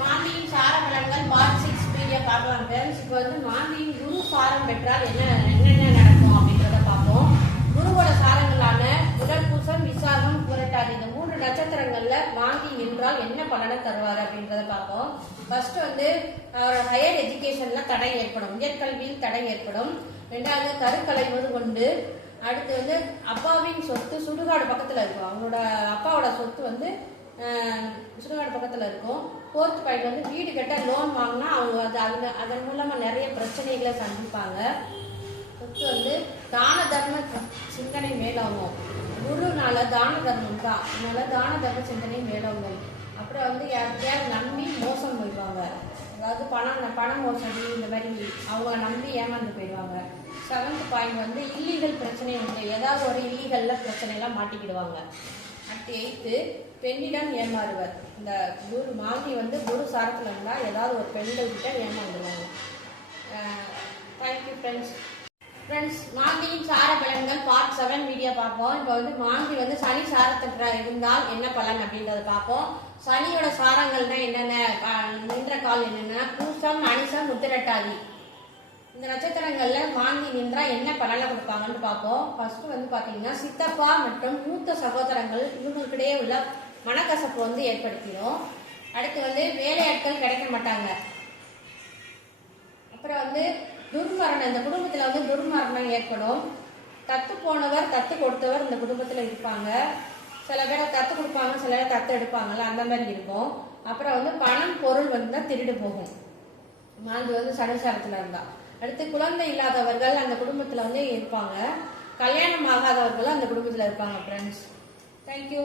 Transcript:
மாந்தியின் சார பலன்கள் part 6 video பார்க்கலாம் ஃப்ரெண்ட்ஸ். இப்போ வந்து மாந்தியின் குரு சாரம் பெற்றால் என்னென்ன நடக்கும் அப்படின்றத பார்ப்போம். குருவோட சாரங்களான புனர்பூசம், விசாகம், புரட்டாதி இந்த 3 நட்சத்திரங்கள்ல மாந்தி நின்றால் என்ன பலனை தருவார் அப்படின்றத பார்ப்போம். ஃபர்ஸ்ட் வந்து ஹையர் எஜுகேஷன்ல தடை ஏற்படும், உயர்கல்வியில் தடை ஏற்படும். ரெண்டாவது கருக்கலைவது கொண்டு. அடுத்து வந்து அப்பாவின் சொத்து சுடுகாடு பக்கத்துல இருக்கும், அவங்களோட அப்பாவோட சொத்து வந்து சுடுகாடு பக்கத்துல இருக்கும். 4th பாயிண்ட் வந்து வீடு கட்ட லோன் வாங்கினா அவங்க அதன் மூலமா நிறைய பிரச்சனைகளை சந்திப்பாங்க. சொத்து வந்து தான தர்ம சிந்தனை மேலோங்கும். குருனால தான தர்மம் தான், அதனால தான தர்ம சிந்தனை மேலோங்கும். அப்புறம் வந்து யாரையாவது நம்பி மோசம் போயிடுவாங்க, அதாவது பண மோசடி இந்த மாதிரி அவங்க நம்பி ஏமாந்து போயிடுவாங்க. 7th பாயிண்ட் வந்து இல்லீகல் பிரச்சனை உண்டு, ஏதாவது ஒரு இல்லீகல்ல பிரச்சனைலாம் மாட்டிக்கிடுவாங்க. அடுத்து 8th பெண்ணிடம் ஏமாறுவர். இந்த குரு மாந்தி வந்து குரு சாரத்தில் இருந்தால் ஏதாவது ஒரு பெண்கள் கிட்ட ஏமாந்துருவாங்க. Thank you friends. மாந்தியின் சார பலன்கள் பார்ட் 7 வீடியோ பார்ப்போம். இப்போ வந்து மாந்தி வந்து சனி சாரத்தில் இருந்தால் என்ன பலன் அப்படின்றத பார்ப்போம். சனியோட சாரங்கள்னா என்னென்ன, நின்ற கால் என்னென்ன, பூசம், அனிசம், உத்திரட்டாதி இந்த நட்சத்திரங்கள்ல மாந்தி நின்றா என்ன பலனை கொடுப்பாங்கன்னு பார்ப்போம். ஃபர்ஸ்ட் வந்து பாத்தீங்கன்னா சித்தப்பா மற்றும் மூத்த சகோதரங்கள் இவங்களுக்கிடையே உள்ள மனக்கசப்பு வந்து ஏற்படுத்திடும். அடுத்து வந்து வேலையாட்கள் கிடைக்க மாட்டாங்க. அப்புறம் வந்து துர்மரணம், இந்த குடும்பத்துல வந்து துர்மரணம் ஏற்படும். தத்து போனவர் தத்து கொடுத்தவர் இந்த குடும்பத்துல இருப்பாங்க. சில பேரை தத்து கொடுப்பாங்க, சில பேர் தத்து எடுப்பாங்கல்ல, அந்த மாதிரி இருக்கும். அப்புறம் வந்து பணம் பொருள் வந்து தான் திருடு போகும் மாந்தி வந்து சனிசாரத்துல இருந்தா. அடுத்து குழந்தை இல்லாதவர்கள் அந்த குடும்பத்துல வந்து இருப்பாங்க. கல்யாணம் ஆகாதவர்களும் அந்த குடும்பத்துல இருப்பாங்க ஃப்ரெண்ட்ஸ். தேங்க்யூ.